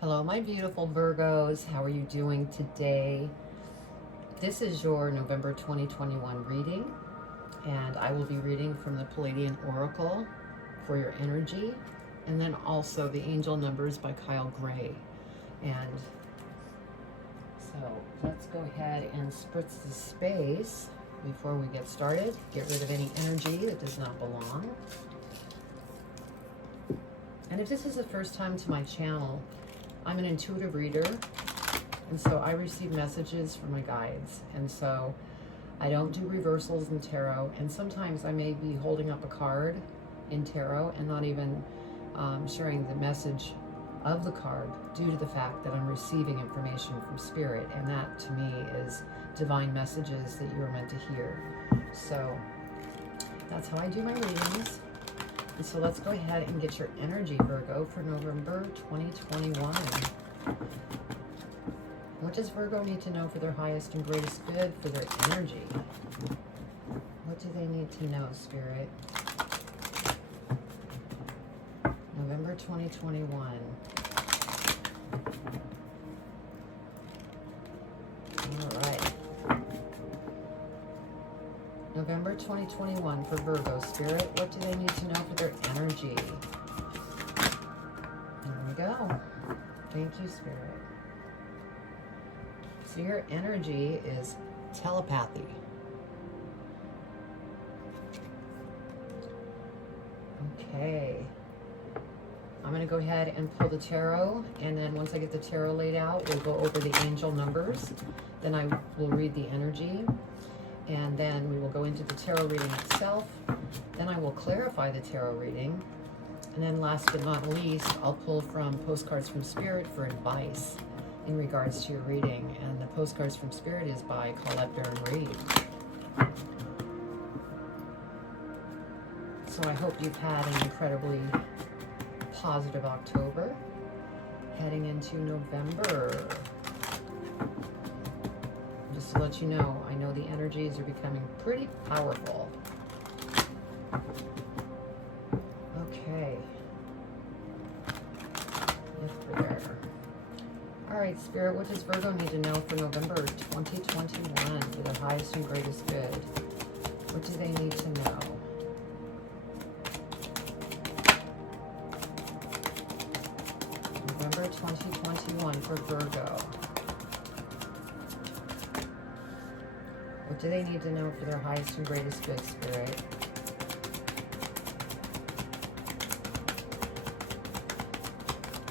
Hello, my beautiful Virgos. How are you doing today? This is your November 2021 reading, and I will be reading from the Palladian Oracle for your energy, and then also the Angel Numbers by Kyle Gray. And so let's go ahead and spritz the space before we get started. Get rid of any energy that does not belong. And if this is the first time to my channel, I'm an intuitive reader, and so I receive messages from my guides, and so I don't do reversals in tarot, and sometimes I may be holding up a card in tarot and not even sharing the message of the card due to the fact that I'm receiving information from spirit, and that to me is divine messages that you are meant to hear. So that's how I do my readings. And so let's go ahead and get your energy, Virgo, for November 2021. What does Virgo need to know for their highest and greatest good for their energy? What do they need to know, Spirit? November 2021. All right. November 2021 for Virgo, Spirit. What do they need to know for their energy? Here we go. Thank you, Spirit. So your energy is telepathy. Okay. I'm going to go ahead and pull the tarot, and then once I get the tarot laid out, we'll go over the angel numbers. Then I will read the energy, and then we will go into the tarot reading itself. Then I will clarify the tarot reading. And then last but not least, I'll pull from Postcards from Spirit for advice in regards to your reading. And the Postcards from Spirit is by Colette Baron-Reid. So I hope you've had an incredibly positive October. Heading into November. Just to let you know, I know the energies are becoming pretty powerful. Okay. There. All right, Spirit, what does Virgo need to know for November 2021 for their highest and greatest good? What do they need to know? November 2021 for Virgo. What do they need to know for their highest and greatest good, Spirit?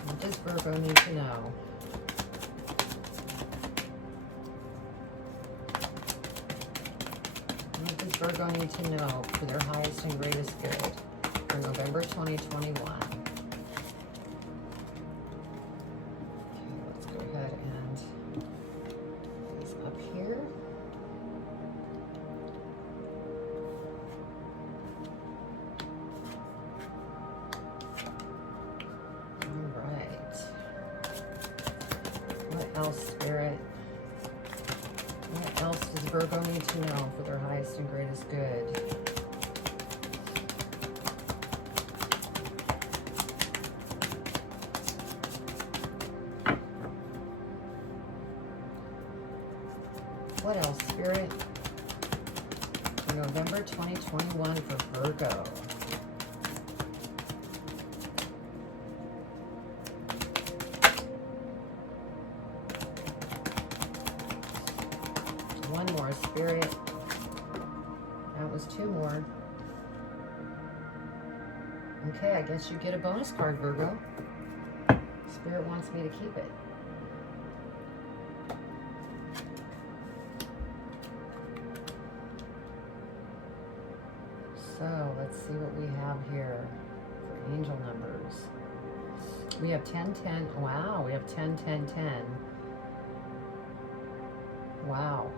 What does Virgo need to know? What does Virgo need to know for their highest and greatest good for November 2021? Okay, let's go ahead and put this up here. Spirit, what else does Virgo need to know for their highest and greatest good? What else, Spirit, for November 2021 for Virgo? One more, Spirit. That was two more. Okay, I guess you get a bonus card, Virgo. Spirit wants me to keep it. So, let's see what we have here for angel numbers. We have 10, 10. Wow, we have 10, 10, 10. Wow.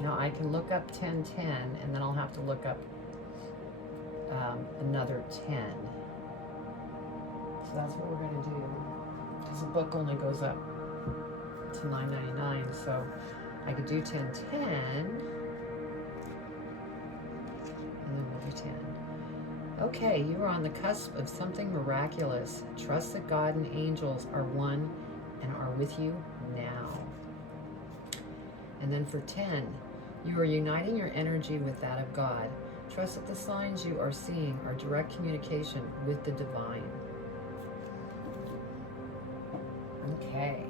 Now I can look up 1010, and then I'll have to look up another 10. So that's what we're going to do. Because the book only goes up to $9.99, so I could do 1010, and then we'll do 10. Okay, you are on the cusp of something miraculous. Trust that God and angels are one and are with you now. And then for 10, you are uniting your energy with that of God. Trust that the signs you are seeing are direct communication with the divine. Okay.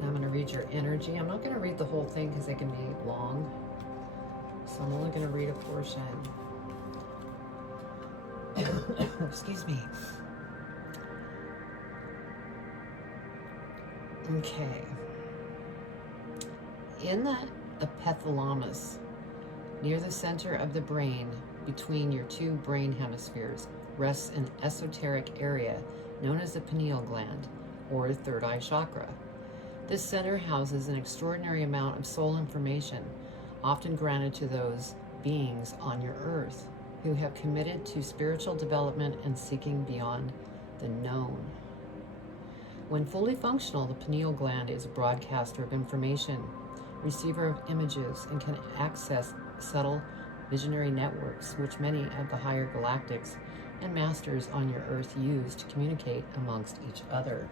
Now I'm going to read your energy. I'm not going to read the whole thing because it can be long. So I'm only going to read a portion. Excuse me. Okay. In the epithalamus, near the center of the brain, between your two brain hemispheres, rests an esoteric area known as the pineal gland, or third eye chakra. This center houses an extraordinary amount of soul information, often granted to those beings on your earth who have committed to spiritual development and seeking beyond the known. When fully functional, the pineal gland is a broadcaster of information, receiver of images, and can access subtle visionary networks which many of the higher galactics and masters on your earth use to communicate amongst each other.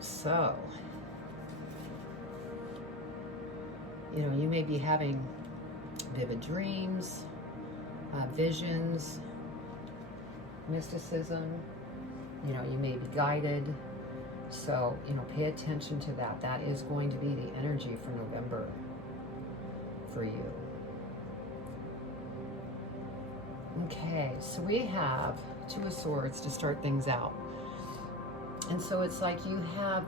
So, you may be having vivid dreams, visions, mysticism. You may be guided. So, pay attention to that. That is going to be the energy for November for you. Okay, so we have Two of Swords to start things out. And so it's like you have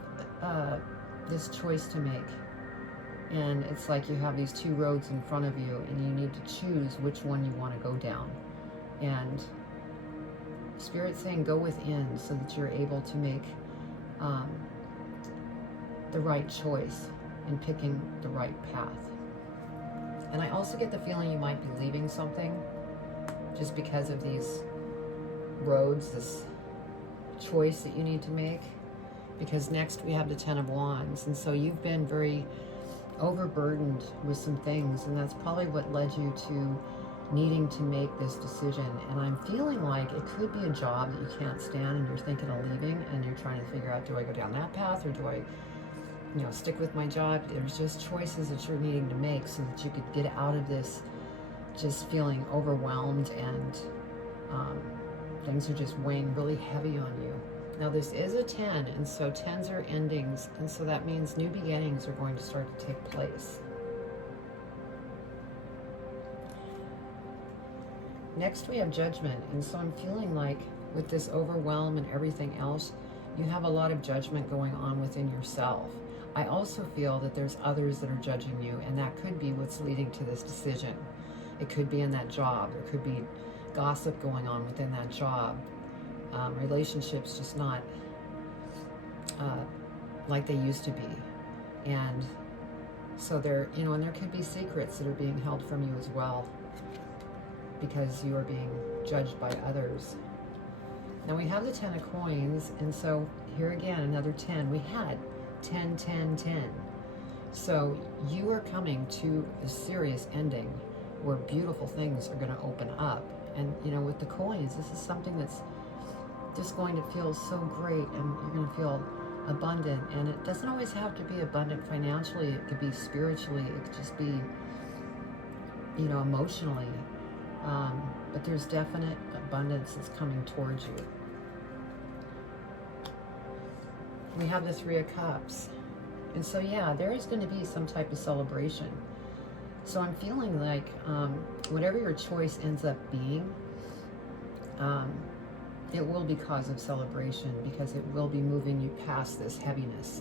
this choice to make. And it's like you have these two roads in front of you, and you need to choose which one you want to go down. And Spirit's saying go within so that you're able to make the right choice in picking the right path. And I also get the feeling you might be leaving something just because of these roads, this choice that you need to make. Because next we have the Ten of Wands, and so you've been very overburdened with some things, and that's probably what led you to needing to make this decision. And I'm feeling like it could be a job that you can't stand and you're thinking of leaving, and you're trying to figure out, do I go down that path or do I stick with my job? There's just choices that you're needing to make so that you could get out of this just feeling overwhelmed, and things are just weighing really heavy on you. Now this is a 10, and so 10s are endings, and so that means new beginnings are going to start to take place. Next we have Judgment, and so I'm feeling like with this overwhelm and everything else, you have a lot of judgment going on within yourself. I also feel that there's others that are judging you, and that could be what's leading to this decision. It could be in that job. There could be gossip going on within that job. Relationships just not like they used to be. And so there, and there could be secrets that are being held from you as well because you are being judged by others. Now we have the 10 of Coins, and so here again, another 10. We had 10, 10, 10. So you are coming to a serious ending where beautiful things are going to open up. And, with the coins, this is something that's just going to feel so great, and you're going to feel abundant. And it doesn't always have to be abundant financially. It could be spiritually. It could just be, emotionally. But there's definite abundance that's coming towards you. We have the 3 of Cups. And so, yeah, there is going to be some type of celebration. So I'm feeling like whatever your choice ends up being, it will be cause of celebration, because it will be moving you past this heaviness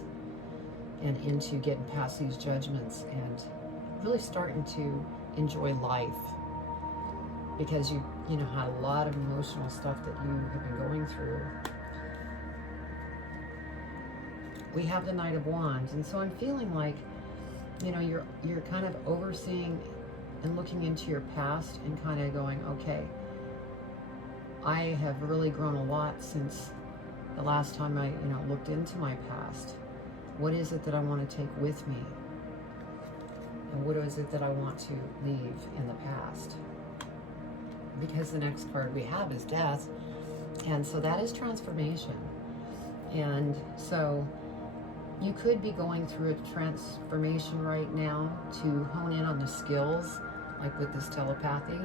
and into getting past these judgments and really starting to enjoy life, because you had a lot of emotional stuff that you have been going through. We have the Knight of Wands, and so I'm feeling like you're kind of overseeing and looking into your past and kind of going, okay, I have really grown a lot since the last time I looked into my past. What is it that I want to take with me? And what is it that I want to leave in the past? because the next card we have is death. And so that is transformation. And so you could be going through a transformation right now to hone in on the skills, like with this telepathy,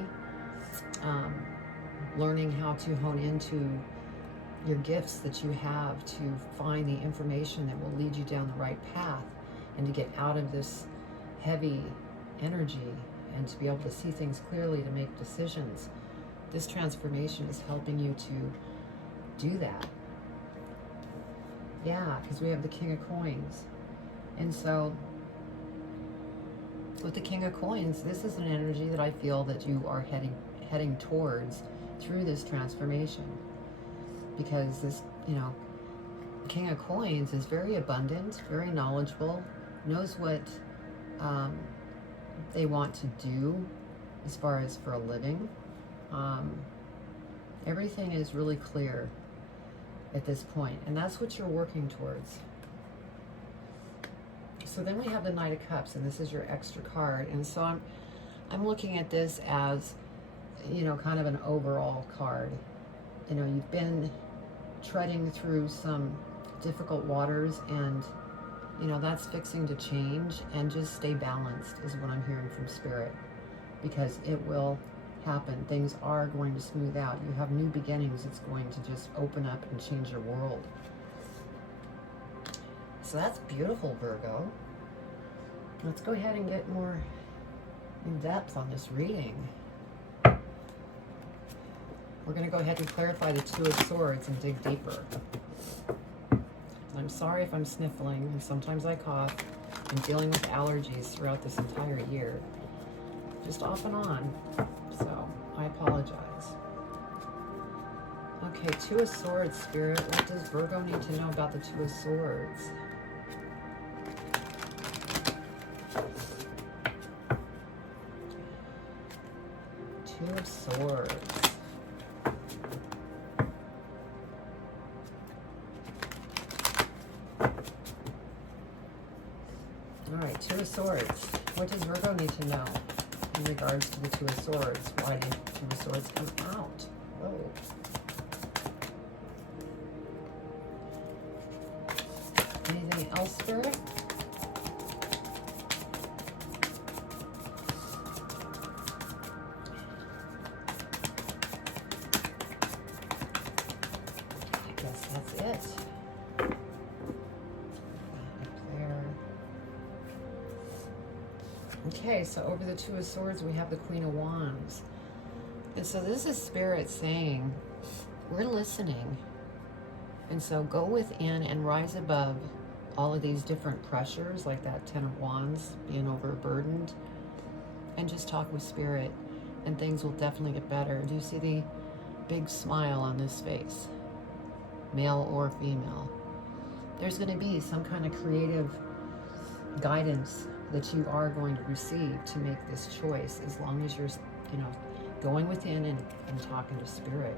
learning how to hone into your gifts that you have to find the information that will lead you down the right path and to get out of this heavy energy and to be able to see things clearly, to make decisions. This transformation is helping you to do that. Yeah, because we have the King of Coins. And so with the King of Coins, this is an energy that I feel that you are heading towards through this transformation. Because this, you know, King of Coins is very abundant, very knowledgeable, knows what they want to do as far as for a living. Everything is really clear at this point, and that's what you're working towards. So then we have the Knight of Cups, and this is your extra card. And so I'm looking at this as, you know, kind of an overall card. You know, you've been treading through some difficult waters, and you know that's fixing to change, and just stay balanced is what I'm hearing from Spirit, because it will happen. Things are going to smooth out. You have new beginnings. It's going to just open up and change your world. So that's beautiful, Virgo. Let's go ahead and get more in depth on this reading. We're going to go ahead and clarify the Two of Swords and dig deeper. I'm sorry if I'm sniffling, and sometimes I cough. I'm dealing with allergies throughout this entire year, just off and on, so I apologize. Okay, Two of Swords, Spirit. What does Virgo need to know about the Two of Swords? Two of Swords. Alright, Two of Swords. What does Virgo need to know in regards to the Two of Swords? Why did Two of Swords come out? Whoa. Anything else, Spirit? I guess that's it. Okay, so over the Two of Swords, we have the Queen of Wands. And so this is Spirit saying, we're listening. And so go within and rise above all of these different pressures, like that Ten of Wands, being overburdened. And just talk with Spirit, and things will definitely get better. Do you see the big smile on this face? Male or female. There's going to be some kind of creative guidance that you are going to receive to make this choice, as long as you're, you know, going within and talking to Spirit.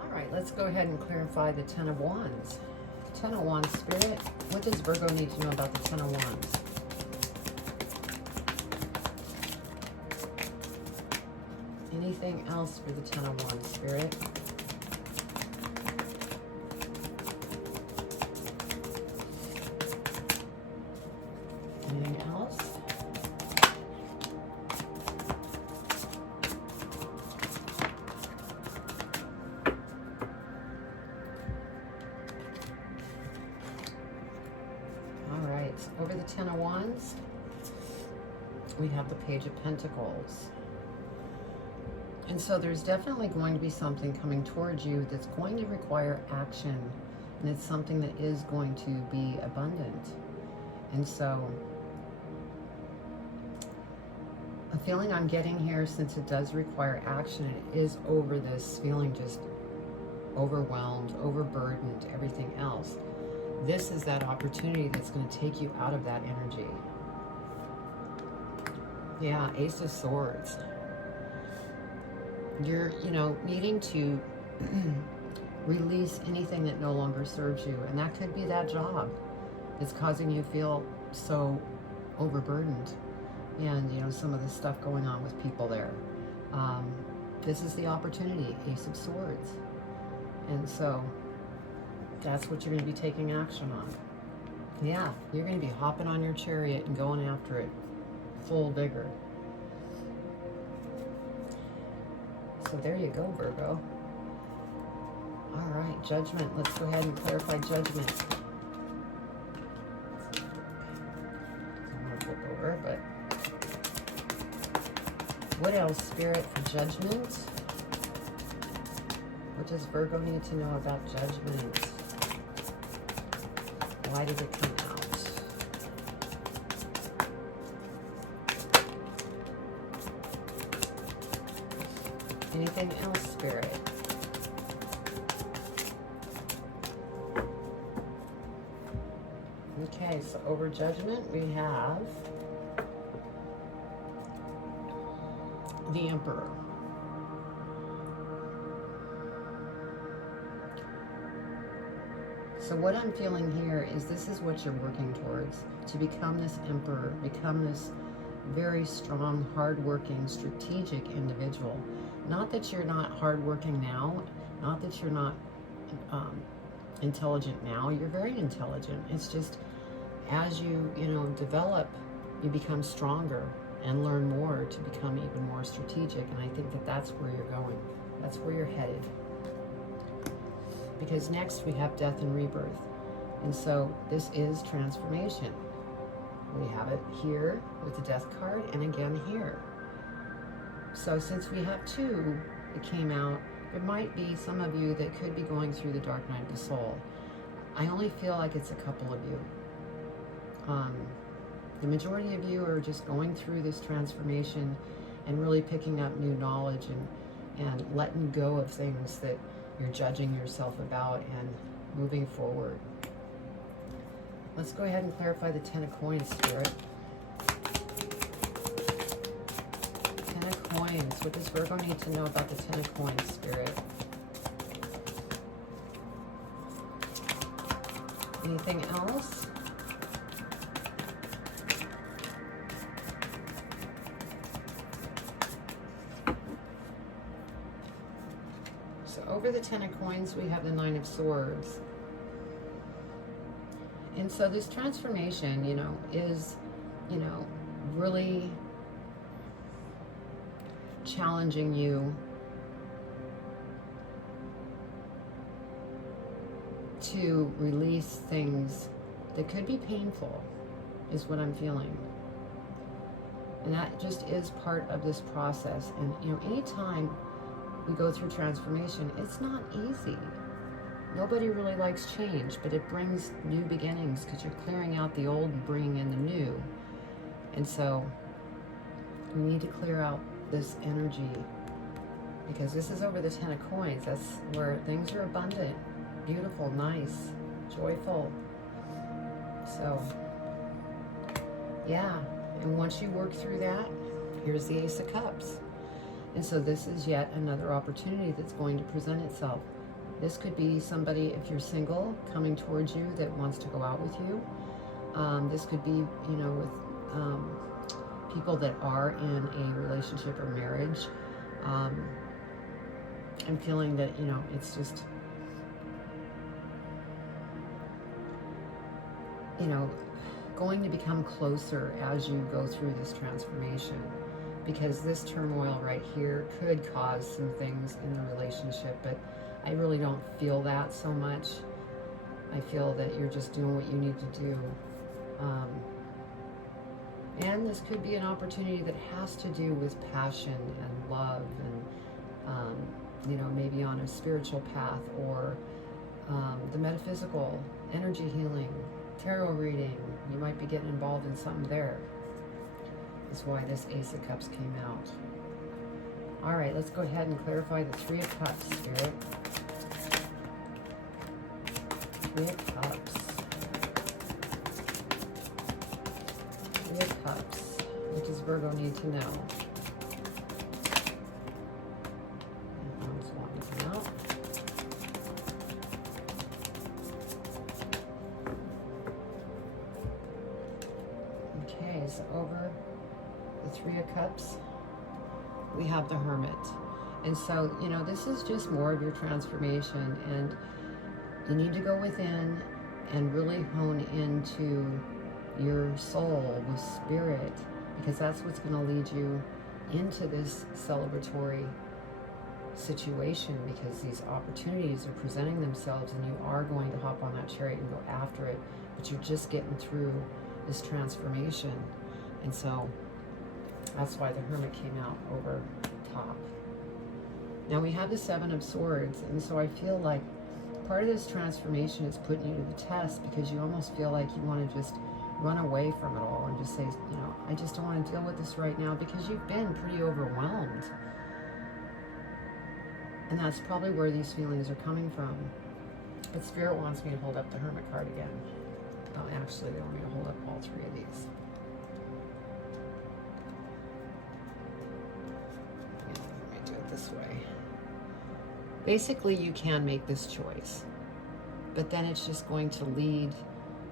All right, let's go ahead and clarify the Ten of Wands. Ten of Wands, Spirit. What does Virgo need to know about the Ten of Wands? Anything else for the Ten of Wands, Spirit? Anything else? All right, over the Ten of Wands, we have the Page of Pentacles. And so there's definitely going to be something coming towards you that's going to require action, and it's something that is going to be abundant. And so a feeling I'm getting here, since it does require action, it is over this feeling just overwhelmed, overburdened, everything else. This is that opportunity that's going to take you out of that energy. Yeah, Ace of Swords. You're, you know, needing to release anything that no longer serves you. And that could be that job that's causing you to feel so overburdened. and, you know, some of the stuff going on with people there. This is the opportunity, Ace of Swords. And so that's what you're going to be taking action on. Yeah, you're going to be hopping on your chariot and going after it full vigor. So there you go, Virgo. All right, Judgment. Let's go ahead and clarify Judgment. I'm going to flip over, but what else, Spirit, for Judgment? What does Virgo need to know about Judgment? Why did it come out? Anything else, Spirit? Okay, so over Judgment, we have the Emperor. So what I'm feeling here is this is what you're working towards, to become this Emperor, become this very strong, hardworking, strategic individual. Not that you're not hardworking now, not that you're not intelligent now. You're very intelligent. It's just as you develop, you become stronger and learn more to become even more strategic. And I think that that's where you're going. That's where you're headed. Because next we have death and rebirth. And so this is transformation. We have it here with the death card and again here. So since we have two that came out, there might be some of you that could be going through the dark night of the soul. I only feel like it's a couple of you. The majority of you are just going through this transformation and really picking up new knowledge and letting go of things that you're judging yourself about and moving forward. Let's go ahead and clarify the Ten of Coins, Spirit. Ten of Coins. What does Virgo need to know about the Ten of Coins, Spirit? Anything else? So over the Ten of Coins, we have the Nine of Swords. And so this transformation, is, really challenging you to release things that could be painful, is what I'm feeling. And that just is part of this process. And, anytime we go through transformation, it's not easy. Nobody really likes change, but it brings new beginnings because you're clearing out the old and bringing in the new. And so you need to clear out this energy because this is over the Ten of Coins. That's where things are abundant, beautiful, nice, joyful. So, yeah. And once you work through that, here's the Ace of Cups. And so this is yet another opportunity that's going to present itself. This could be somebody, if you're single, coming towards you that wants to go out with you. This could be, with people that are in a relationship or marriage. I'm feeling that, it's just, going to become closer as you go through this transformation. Because this turmoil right here could cause some things in the relationship, but I really don't feel that so much. I feel that you're just doing what you need to do. And this could be an opportunity that has to do with passion and love and, maybe on a spiritual path or the metaphysical, energy healing, tarot reading. You might be getting involved in something there. That's why this Ace of Cups came out. All right, let's go ahead and clarify the Three of Cups, Spirit. Three of Cups. Three of Cups. What does Virgo need to know? That one's wanting to come out. Okay, so over Three of Cups, we have the Hermit. And so, you know, this is just more of your transformation, and you need to go within and really hone into your soul with spirit, because that's what's going to lead you into this celebratory situation, because these opportunities are presenting themselves and you are going to hop on that chariot and go after it, but you're just getting through this transformation. And so that's why the Hermit came out over top. Now we have the Seven of Swords, and so I feel like part of this transformation is putting you to the test, because you almost feel like you want to just run away from it all and just say, you know, I just don't want to deal with this right now, because you've been pretty overwhelmed. And that's probably where these feelings are coming from. But Spirit wants me to hold up the Hermit card again. Oh, actually, they want me to hold up all three of these. Yeah, let me do it this way. Basically, you can make this choice, but then it's just going to lead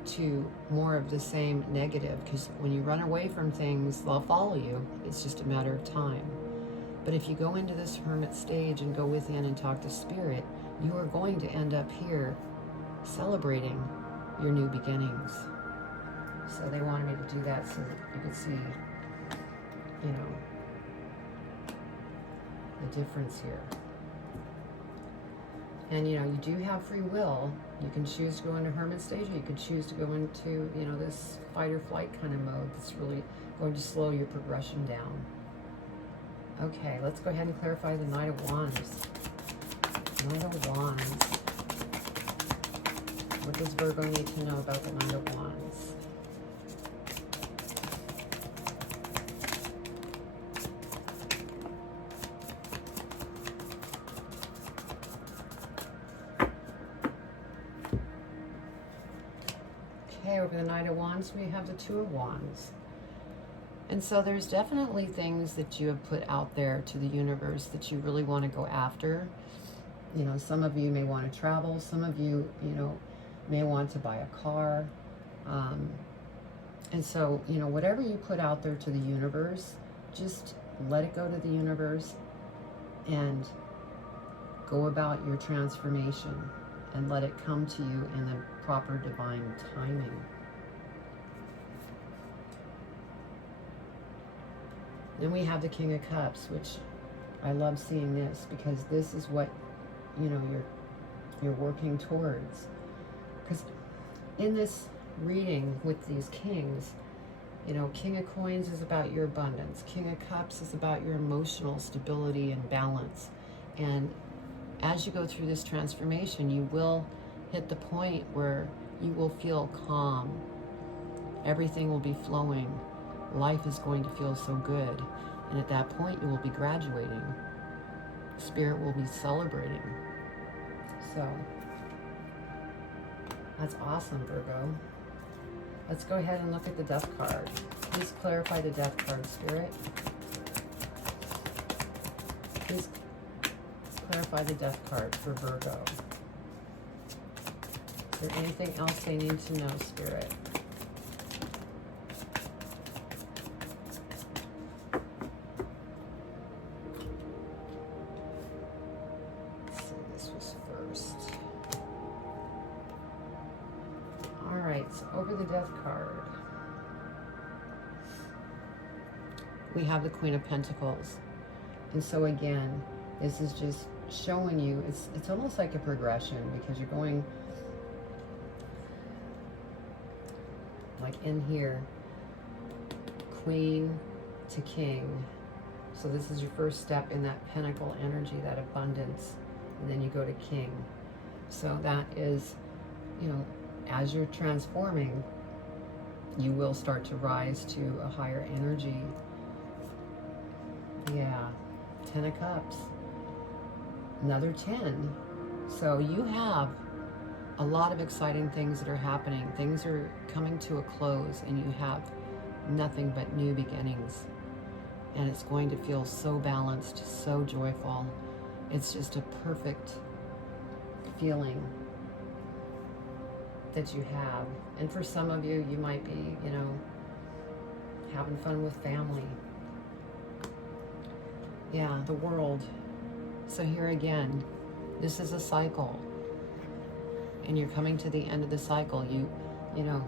to more of the same negative, because when you run away from things, they'll follow you. It's just a matter of time. But if you go into this Hermit stage and go within and talk to Spirit, you are going to end up here celebrating your new beginnings. So they wanted me to do that so that you could see, you know, the difference here. And, you know, you do have free will. You can choose to go into Hermit stage, or you can choose to go into, you know, this fight or flight kind of mode that's really going to slow your progression down. Okay, let's go ahead and clarify the Knight of Wands. Knight of Wands. What does Virgo need to know about the Knight of Wands? Okay, over the Knight of Wands, we have the Two of Wands. And so there's definitely things that you have put out there to the universe that you really want to go after. You know, some of you may want to travel. Some of you, you know, may want to buy a car. And so, you know, whatever you put out there to the universe, just let it go to the universe and go about your transformation and let it come to you in the proper divine timing. Then we have the King of Cups, which I love seeing this, because this is what, you know, you're working towards. Because in this reading with these kings, you know, King of Coins is about your abundance. King of Cups is about your emotional stability and balance. And as you go through this transformation, you will hit the point where you will feel calm. Everything will be flowing. Life is going to feel so good. And at that point, you will be graduating. Spirit will be celebrating. So, that's awesome, Virgo. Let's go ahead and look at the Death card. Please clarify the Death card, Spirit. Please clarify the Death card for Virgo. Is there anything else they need to know, Spirit? Over the Death card, we have the Queen of Pentacles. And so again, this is just showing you, it's almost like a progression, because you're going like in here, Queen to King. So this is your first step in that Pentacle energy, that abundance, and then you go to King. So that is, you know, as you're transforming, you will start to rise to a higher energy. Yeah, 10 of Cups. Another 10. So you have a lot of exciting things that are happening. Things are coming to a close, and you have nothing but new beginnings. And it's going to feel so balanced, so joyful. It's just a perfect feeling that you have. And for some of you, you might be, you know, having fun with family. Yeah, the world. So here again, this is a cycle. And you're coming to the end of the cycle. You know,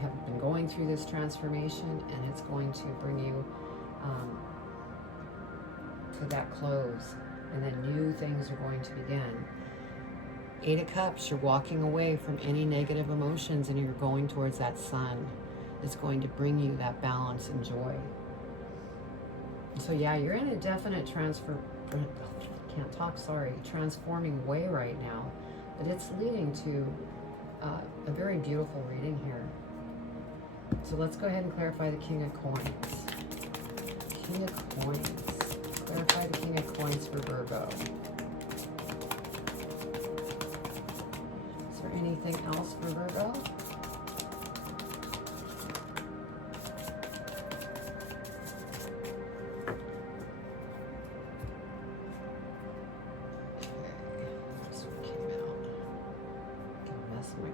have been going through this transformation, and it's going to bring you to that close. And then new things are going to begin. 8 of Cups, you're walking away from any negative emotions and you're going towards that sun. It's going to bring you that balance and joy. So yeah, you're in a definite transforming way right now, but it's leading to a very beautiful reading here. So let's go ahead and clarify the King of Coins. King of Coins. Clarify the King of Coins for Virgo. Is there anything else for Virgo?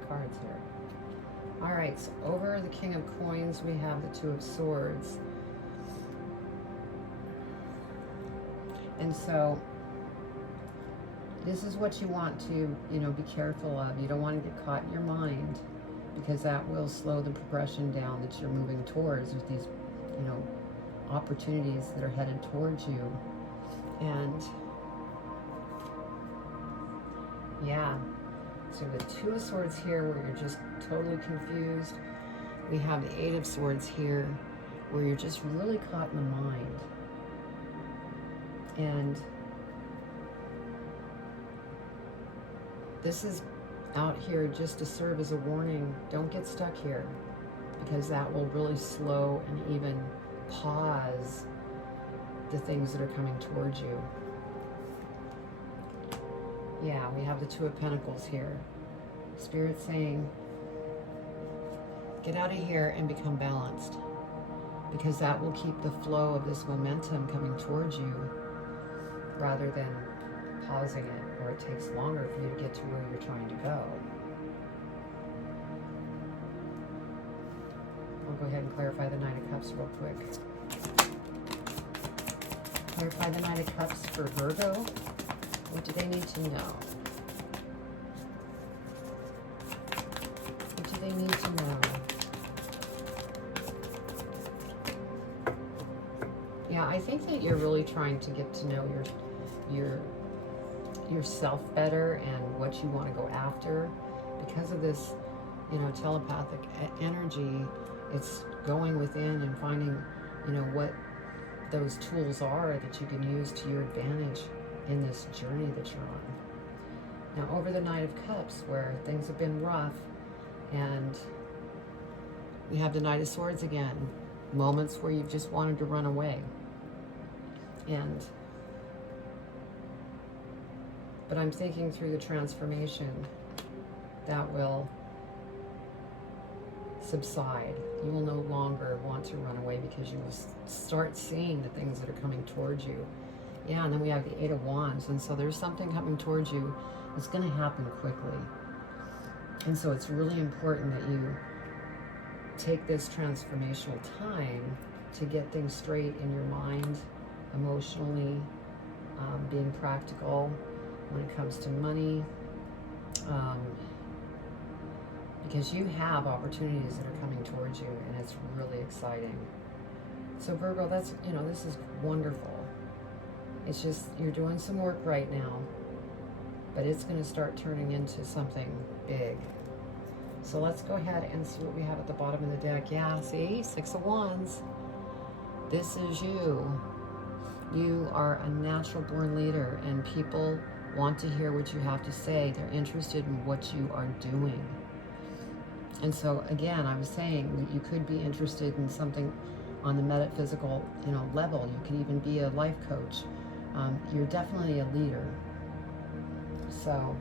Cards here. All right, so over the King of Coins, we have the Two of Swords. And so this is what you want to, be careful of. You don't want to get caught in your mind, because that will slow the progression down that you're moving towards with these, opportunities that are headed towards you. And yeah. So the Two of Swords here, where you're just totally confused. We have the Eight of Swords here, where you're just really caught in the mind. And this is out here just to serve as a warning. Don't get stuck here, because that will really slow and even pause the things that are coming towards you. Yeah, we have the Two of Pentacles here. Spirit saying, get out of here and become balanced, because that will keep the flow of this momentum coming towards you rather than pausing it, or it takes longer for you to get to where you're trying to go. I'll go ahead and clarify the Knight of Cups real quick. Clarify the Knight of Cups for Virgo. What do they need to know? What do they need to know? Yeah, I think that you're really trying to get to know yourself better and what you want to go after. Because of this, telepathic energy, it's going within and finding, what those tools are that you can use to your advantage in this journey that you're on. Now, over the Knight of Cups, where things have been rough, and we have the Knight of Swords again, moments where you've just wanted to run away. But I'm thinking through the transformation that will subside. You will no longer want to run away, because you will start seeing the things that are coming towards you. Yeah, and then we have the Eight of Wands, and so there's something coming towards you that's going to happen quickly. And so it's really important that you take this transformational time to get things straight in your mind, emotionally, being practical when it comes to money, because you have opportunities that are coming towards you, and it's really exciting. So Virgo, that's, this is wonderful. It's just, you're doing some work right now, but it's going to start turning into something big. So let's go ahead and see what we have at the bottom of the deck. Yeah, see? Six of Wands. This is you. You are a natural born leader, and people want to hear what you have to say. They're interested in what you are doing. And so, again, I was saying that you could be interested in something on the metaphysical, level. You could even be a life coach. You're definitely a leader. So,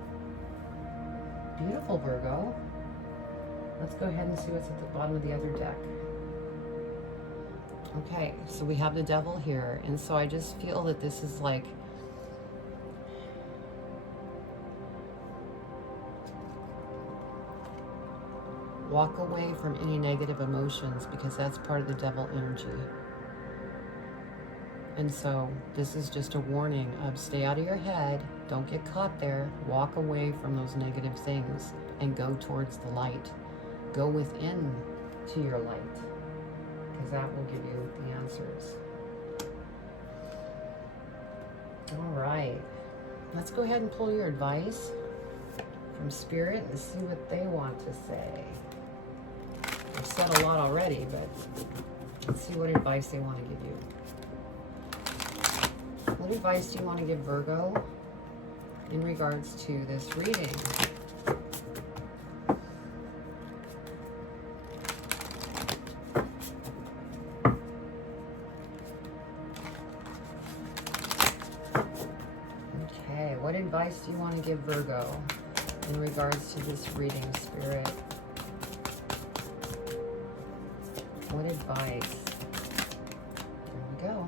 beautiful, Virgo. Let's go ahead and see what's at the bottom of the other deck. Okay, so we have the Devil here, and so I just feel that this is like, walk away from any negative emotions, because that's part of the Devil energy. And so this is just a warning of stay out of your head. Don't get caught there. Walk away from those negative things and go towards the light. Go within to your light, because that will give you the answers. All right. Let's go ahead and pull your advice from Spirit and see what they want to say. I've said a lot already, but let's see what advice they want to give you. What advice do you want to give Virgo in regards to this reading? Okay, what advice do you want to give Virgo in regards to this reading, Spirit? What advice? There we go.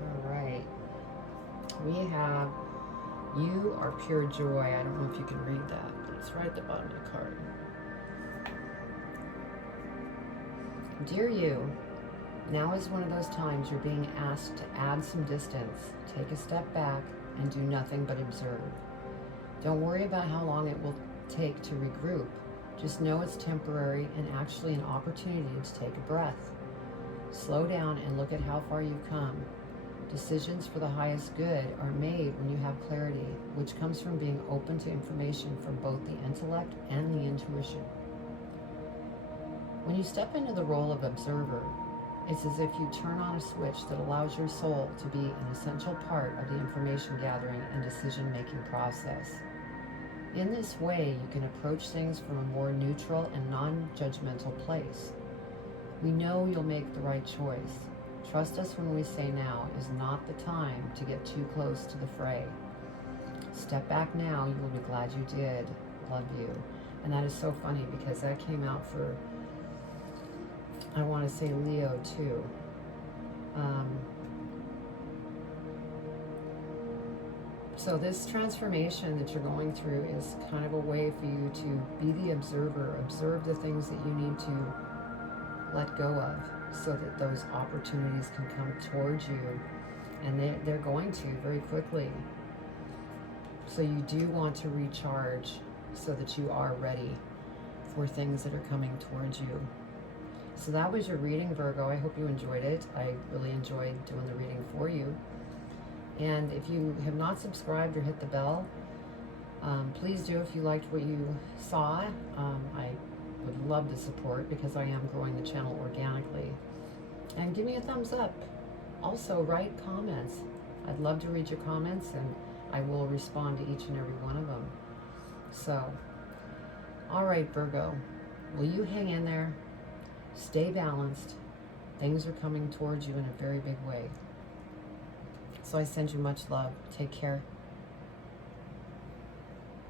All right. We have, you are pure joy. I don't know if you can read that, but it's right at the bottom of the card. Dear you, now is one of those times you're being asked to add some distance, take a step back, and do nothing but observe. Don't worry about how long it will take to regroup. Just know it's temporary and actually an opportunity to take a breath. Slow down and look at how far you've come. Decisions for the highest good are made when you have clarity, which comes from being open to information from both the intellect and the intuition. When you step into the role of observer, it's as if you turn on a switch that allows your soul to be an essential part of the information gathering and decision-making process. In this way, you can approach things from a more neutral and non-judgmental place. We know you'll make the right choice. Trust us when we say now is not the time to get too close to the fray. Step back now, you will be glad you did. Love you. And that is so funny because that came out for, I want to say Leo too. So this transformation that you're going through is kind of a way for you to be the observer, observe the things that you need to let go of so that those opportunities can come towards you, and they're going to very quickly. So you do want to recharge so that you are ready for things that are coming towards you. So that was your reading, Virgo. I hope you enjoyed it. I really enjoyed doing the reading for you. And if you have not subscribed or hit the bell, please do if you liked what you saw. I would love the support because I am growing the channel organically. And give me a thumbs up. Also, write comments. I'd love to read your comments, and I will respond to each and every one of them. So, all right, Virgo, will you hang in there? Stay balanced. Things are coming towards you in a very big way. So I send you much love. Take care.